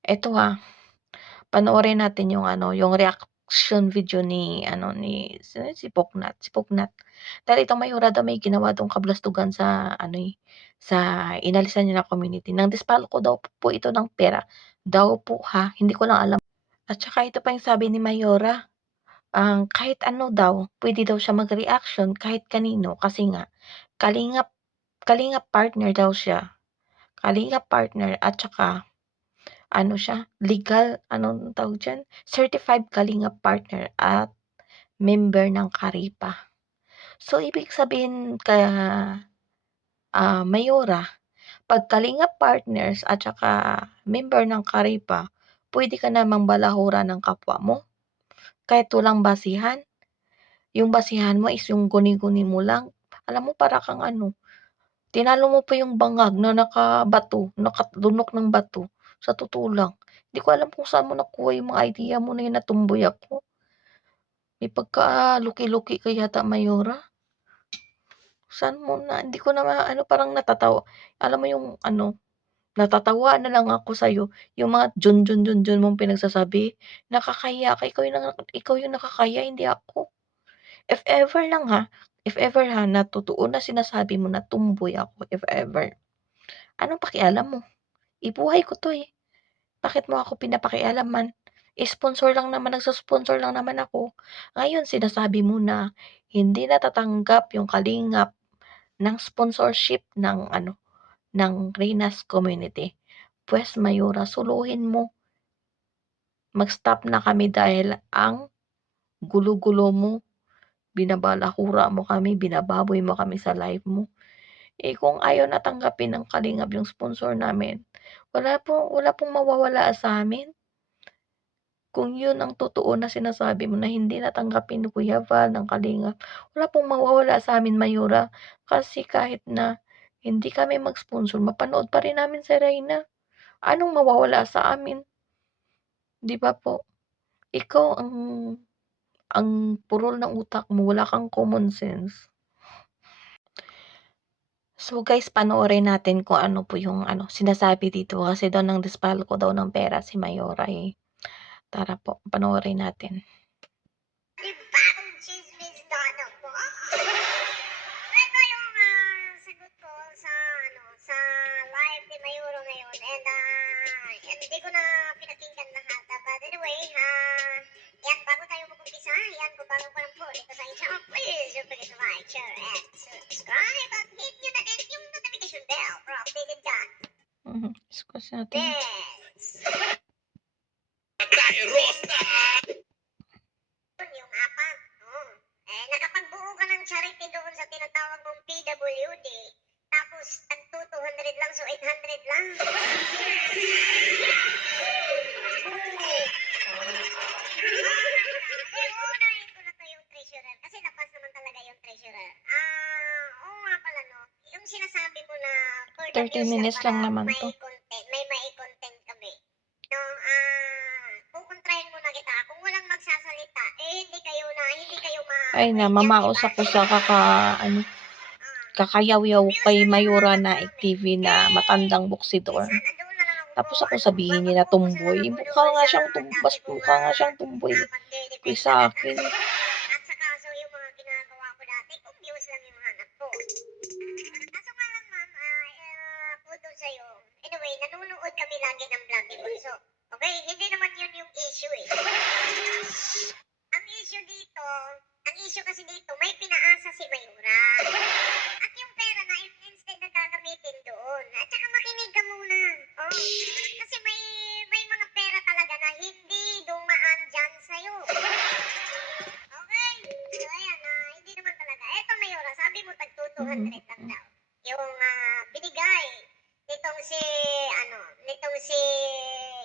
Eto, panoorin natin yung ano, yung reaction video ni ano, ni sino yun, si Poknat. Dahil itong Mayura daw may ginawa daw kablastugan sa ano, sa inalisan niya na community. Nang-dispalko ko daw po ito ng pera daw po, hindi ko lang alam. At saka ito pa yung sabi ni Mayora, kahit ano daw, puwede daw siya mag-reaction kahit kanino kasi nga kalingap kalingap partner daw siya. Kalingap partner at saka ano siya, legal anong tawag diyan, certified Kalingap partner at member ng Karipa. So, ibig sabihin Mayora, 'pag Kalingap partners at saka member ng Karipa, puwede ka namang balahuran ng kapwa mo kahit walang basihan. Yung basihan mo is yung guni-guni mo lang. Alam mo para kang ano, tinalo mo pa yung bangag na nakabato, nakadunok ng bato, sa totoo lang. Di ko alam kung saan mo nakuha yung mga idea mo na yun na tumboy ako. May pagka-luki-luki ka yata, Mayora. Saan mo na hindi ko na maano, parang natatawa alam mo yung ano, natatawa na lang ako sa'yo, yung mga junjun mong pinagsasabi, nakakahiya ka, ikaw yung nakakahiya, hindi ako. If ever lang if ever na totoo na sinasabi mo na tumboy ako, if ever, anong pakialam mo? Buhay ko 'to, eh. Bakit mo ako pinapakialaman? Sponsor lang naman, nagso-sponsor lang naman ako. Ngayon sinasabi mo na hindi natatanggap yung kalingap ng sponsorship ng ano, ng Reyna's Community. Puwes Mayora, suluhin mo. Mag-stop na kami dahil ang gulo-gulo mo, binabalahura mo kami, binababoy mo kami sa live mo. Kung ayaw na tanggapin ng kalingap yung sponsor namin, wala pong mawawala sa'min. Kung yun ang totoo na sinasabi mo na hindi natanggapin ni Kuya Val ng Kalingap, wala pong mawawala sa'min, Mayura. Kasi kahit na hindi kami mag-sponsor, mapanood pa rin namin si Reyna. Anong mawawala sa amin, 'di ba po? Ikaw ang purol ng utak mo, wala kang common sense. So guys, panoorin natin kung ano po yung ano, sinasabi dito kasi daw nang-dispalko daw ng pera si Mayora, eh. Tara po, panoorin natin. Bagong chismis na ano po. Ito yung sagot ko sa sa live ni Mayuro ngayon. And hindi ko na pinakinggan lahat. But anyway, yan, bago tayo mag-umpisa, yan, kung bago pa lang po dito sa channel, please don't forget to like, share, and subscribe. At hit nyo na din yung notification bell para updated ka. Discuss natin. Yes! Yung apat. Nakapagbuo ka ng charity doon sa tinatawag mong PWD. Tapos, tagto 200 lang, so 800 lang. Unahin ko na to yung treasurer. Kasi lapas naman talaga yung treasurer. Oo nga pala, no. Yung sinasabi mo na for the 30 views minutes lang naman may to. content, may content kami. No, pupuntrahin mo na kita. Kung walang magsasalita, hindi kayo Ay na, mamaos ako sa kakayaw-yaw kay Mayura na TV na matandang boksidor. Tapos ako sabihin niya na tumboy. Mukha nga siyang tumboy. Kaya sa akin. At saka, so yung mga ginagawa ko dati, kung views lang yung hanap ko. Kaso nga lang, ma'am, pudol sa'yo. Anyway, nanonood kami lagi ng vlog ni Bunso. Okay, hindi naman yun yung issue eh. Ang issue kasi dito, may pinaasa si Mayura. At yung pera na instead na gagamitin doon. At saka makinig ka muna. Oh, kasi may mga pera talaga na hindi dumaan dyan sa'yo. Okay? So, ayan, hindi naman talaga. Eto, Mayura, sabi mo tag 200 lang daw. Yung binigay nitong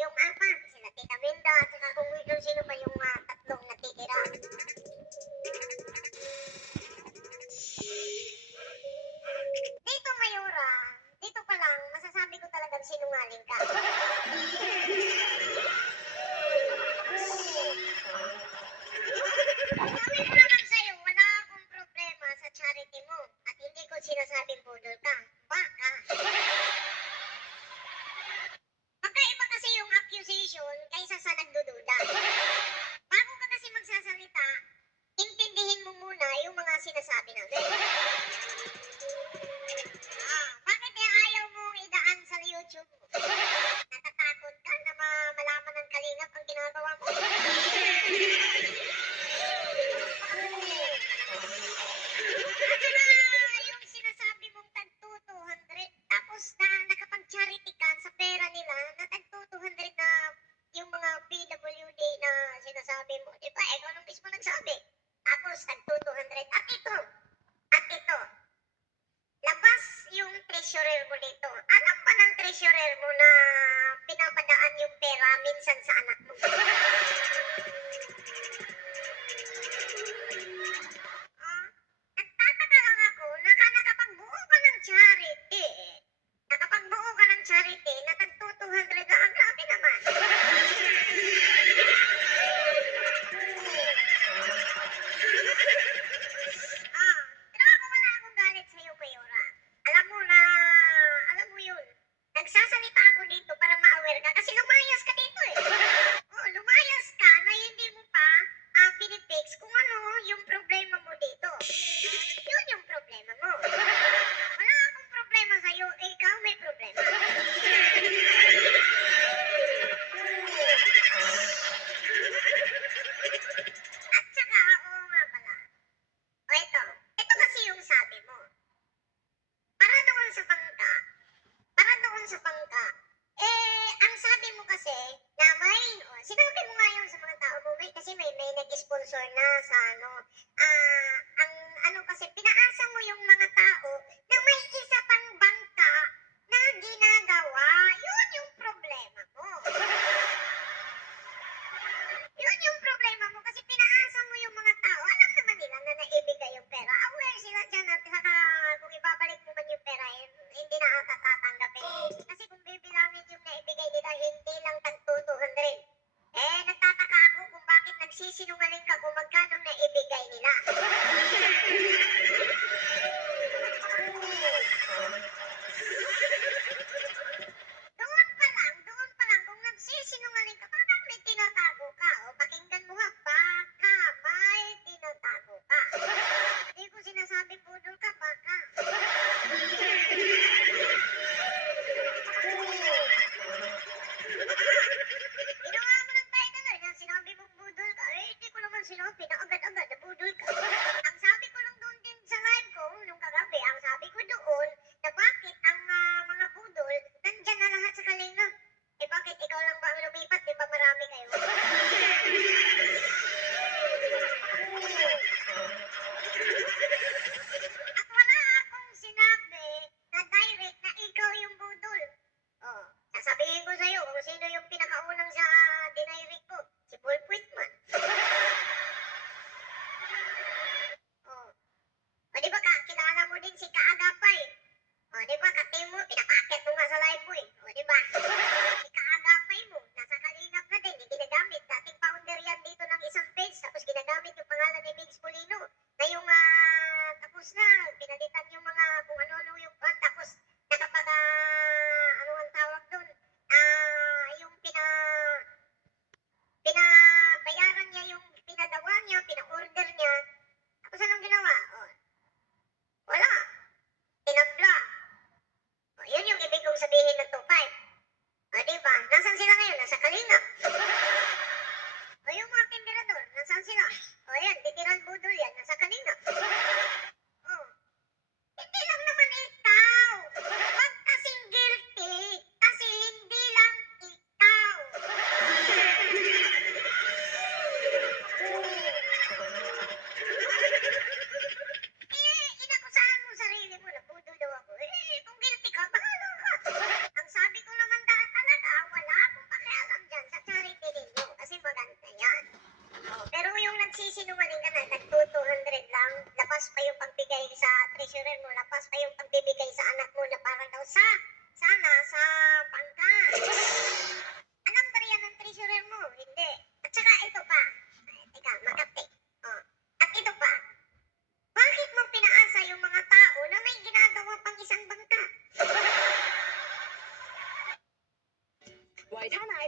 yung apat, sila Tita Minda, at saka kung sino pa yung tatlong natitira. Dito, Mayura, dito pa lang, masasabi ko talagang sinungaling ka. Sabi ko naman sa'yo, wala akong problema sa charity mo at hindi ko sinasabing budol ka. Baka. Magkaiba kasi yung treasurer mo dito. Alam ba ng treasurer mo na pinapadaan yung pera minsan sa anak mo? Ah, nagtataka lang ako na nakapagbuo ka ng charity. Nakapagbuo ka ng charity na tag 200 lang. Grabe naman. Pero ako wala akong galit sa'yo, Mayora. Alam mo na, alam mo yun. Nagsasalita ako dito para ma-aware ka kasi lumayas ka dito eh. Oo, lumayas ka na hindi mo pa pinifix kung ano yung problema mo dito. Yun yung problema mo. Wala akong problema sa'yo, ikaw may problema. At saka, oo nga pala. O ito kasi yung sabi mo. Para doon sa bangka, para doon sa bangka, ang sabi mo kasi na may, sinabi mo nga yun sa mga tao mo, may, kasi may nag-sponsor na sa ano, ang ano kasi, pinaasa mo yung mga tao na may isa pang bangka na ginagawa. Yun yung problema mo. Yun yung problema mo kasi pinaasa mo yung mga tao. Alam naman nila na naibigay yung pera. Aware sila dyan at saka kung ibabalik mo man yung pera, hindi na ata tatanggapin. Kasi kung bibilangin yung naibigay nila, hindi lang tag 200. Nagtataka ako kung bakit nagsisinungaling ka kung magkano naibigay nila. Doon pa lang, kung nagsisinungaling ka, baka may tinatago ka. O pakinggan mo nga, baka may tinatago ka. Hindi ko sinasabi budol ka, baka. Ginawa mo ng title na sinabi mong budol ka. Hindi ko naman sinabi na agad-agad na budol ka. Ang sabi ko lang doon din sa live ko, nung kagabi, ang sabi ko doon, na bakit ang mga budol, nandyan na lahat sa kalinga. Bakit ikaw lang ba ang lumipat? Di ba marami kayo? At wala akong sinabi na direct na ikaw yung budol. Oh, sasabihin ko sa'yo kung sino yung pinakaunang sa dinirect ko. Si Paul Whitman. Oh, o di ba kilala mo din si Kaagapay? O di ba kating mo, pinapakit mo nga sa live mo eh. O di ba? Si Kaagapay mo, nasa kalingap na din, hindi ginagamit. Dating founder yan dito ng isang page, tapos ginagamit yung pangalan ni Migs Polino. Na yung tapos na, pinalitan yung mga kung ano-ano yung tapos nakapag, ano ang tawag doon? Yung pinabayaran niya yung pinadawa niya, pina-order niya. Tapos anong ginawa? Oh, wala. Tinabla. O, yun yung ibig kong sabihin ng 2.5. O, diba? Nasaan sila ngayon? Nasa kalingap. O, yung mga temperador, nasaan sila? O, yan, titiran budol yan. Nasa kalingap. O, hindi lang naman ikaw. Huwag kasing guilty. Kasi hindi lang ikaw. Inakusahan mo sarili mo na budol daw ako. Kung guilty ka, bahala ka. Ang sabi ko naman talaga, wala akong pakialam dyan sa charity ninyo. Kasi maganda yan. Pero yung nagsisinungaling ka na, tag 200 lang, labas pa yung pagbigay sa treasurer mo, labas pa yung pagbibigay sa anak mo na para daw sana sa bangka. Alam ba yan ng treasurer mo? Hindi. At saka ito pa. Teka, Makati. Oh. At ito pa. Bakit mo pinaasa yung mga tao na may ginagawa pang isang bangka? White Hanay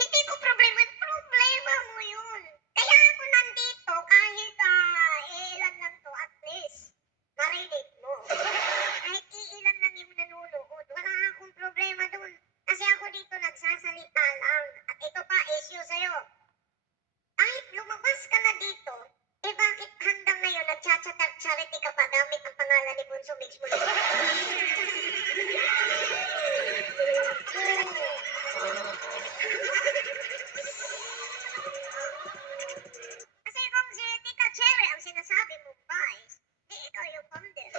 Hindi ko problema. Problema mo yun. Kaya ako nandito kahit ilan lang to at least. Marinig mo. Kahit iilan lang yung nanonood. Wala akong problema dun. Kasi ako dito nagsasalita lang. At ito pa, issue sa'yo. Kahit lumabas ka na dito, bakit hanggang ngayon nagchat-charity ka pa gamit ang pangalan ni Bunso Mix mo? Kasi kung si Tika Cherry ang sinasabi mo, Vice, di ikaw yung founder.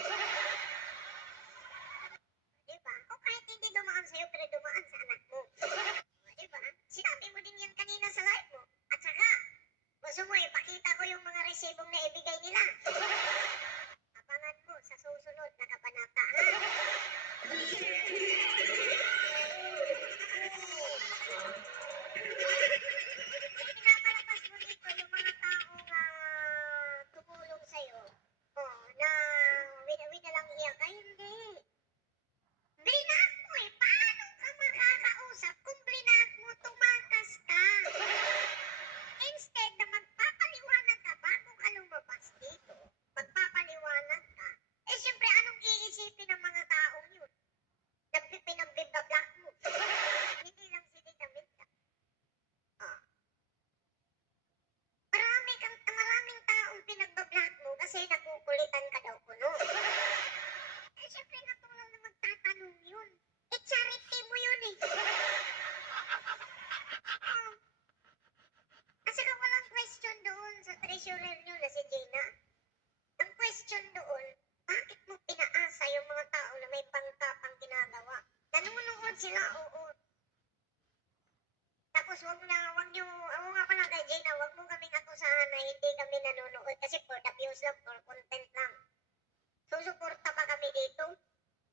dito.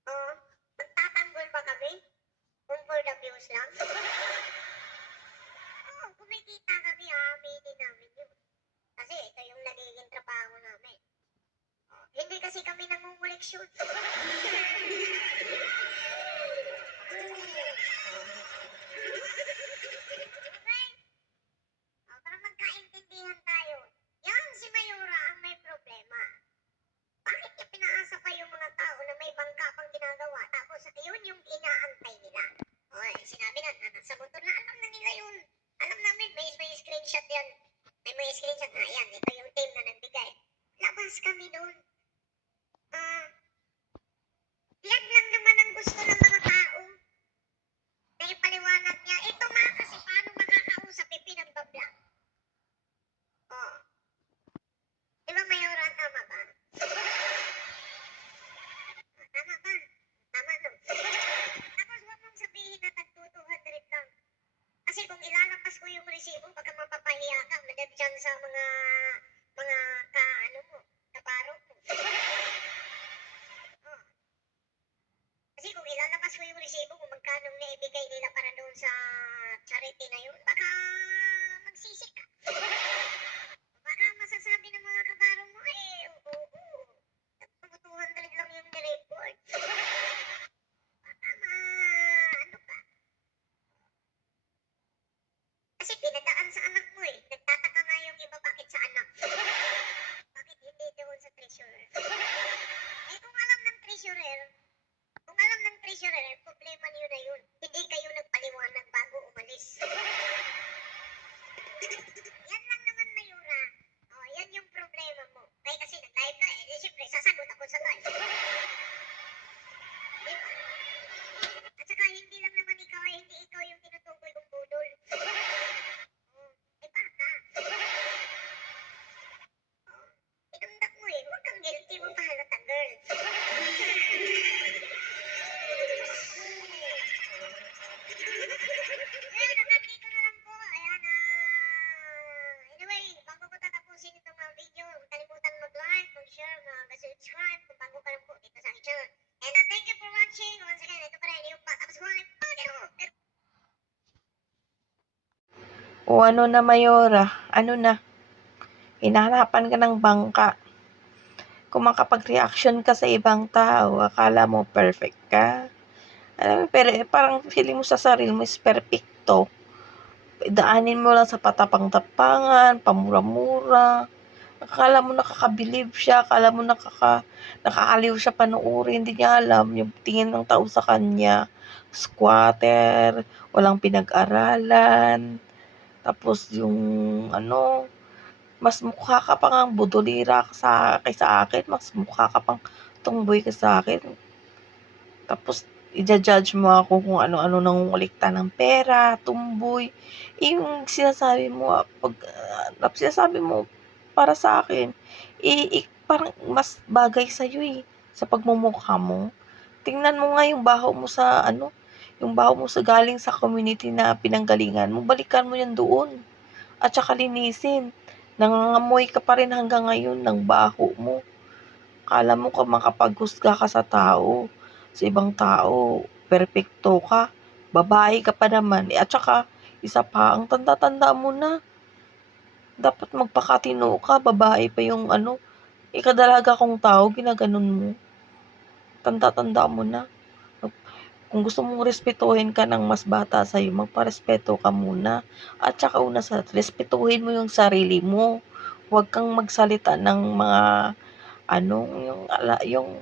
Oh, magtatanggol ba kami? Kung for the views lang? Oo, kumikita kami, aaminin namin yun. Kasi ito yung nagiging trabaho namin. Oh, hindi kasi kami nangunguleksyon. Okay? Oh, para magkaintindihan tayo. Yan si Mayura ang may problema. Bakit niya pinaasa pa yung mga tao na may bangka pang ginagawa tapos yun yung inaantay nila? Oy, sinabi na, sa motor na alam na nila yun. Alam namin, may screenshot yan. May screenshot na yan. Ito yung team na nagbigay. Labas kami doon. Ah, yan lang naman ang gusto ng mga tao. Na ipaliwanag niya. Ito nga kasi paano makakausap pinagbablog. Oh. Di ba Mayora, tama ba? Tama ba? Tama no? Tapos huwag mong sabihin na tagto 200 lang. Kasi kung ilalabas ko yung resibo, baka mapapahiya ka, madad dyan sa mga ano mo, kaparo mo. Oh. Kasi kung ilalabas ko yung resibo, kung magkano naibigay nila para doon sa charity na yun, baka magsisik ka. Baka masasabi ng mga kaparo mo, oo, 200 lang yung ni-report. Baka ano ka. Kasi pinadaan sa anak mo eh. Nagtataka nga yung iba bakit sa anak. Bakit hindi doon sa treasurer? Kung alam ng treasurer, problema niyo na yun. Hindi kayo nagpaliwanag bago umalis. Yan lang naman, Mayura. Oh, yan yung problema mo. Kaya kasi nag-live ka siyempre, sasagot ako sa live. Diba? At saka hindi lang naman ikaw hindi ikaw yung tinutukoy kong budol. Oh, iba ka. Oh, tinanggap mo huwag kang guilty mo pahalata, girl. Well, hanggang dito na lang po. Ayan, anyway, bago ko tatapusin itong video, huwag kalimutan mag-like, mag-share, mag-subscribe kung bago ka lang po dito sa aking channel. And thank you for watching. Once again, ito pa rin yung subscribe. O ano na Mayora, ano na, hinahanapan ka ng bangka. Kung makapag-reaction ka sa ibang tao, akala mo perfect ka. Alam mo, pero parang feeling mo sa sarili mo is perfecto. Daanin mo lang sa patapang-tapangan, pamura-mura. Akala mo nakakabilib siya, akala mo nakakaliw siya panuorin, hindi niya alam yung tingin ng tao sa kanya. Squatter, walang pinag-aralan. Tapos yung mas mukha ka pang ang budolira kaysa akin, mas mukha ka pang tumboy ka sa akin. Tapos i-judge mo ako kung ano-ano nangungulikta ng pera, tumboy. Yung sinasabi mo, sinasabi mo para sa akin, parang mas bagay sa'yo sa pagmumukha mo. Tingnan mo nga yung baho mo yung baho mo galing sa community na pinanggalingan mo, balikan mo yan doon. At saka linisin. Nangangamoy ka pa rin hanggang ngayon ng baho mo. Akala mo makapaghusga ka sa tao, sa ibang tao, perpekto ka, babae ka pa naman. At saka, isa pa, ang tanda-tanda mo na. Dapat magpakatino ka, babae pa yung ikadalaga kong tao, ginaganon mo. Tanda-tanda mo na. Kung gusto mong respetuhin ka ng mas bata sa'yo, magparespeto ka muna. At saka una sa respetuhin mo yung sarili mo. Huwag kang magsalita ng mga yung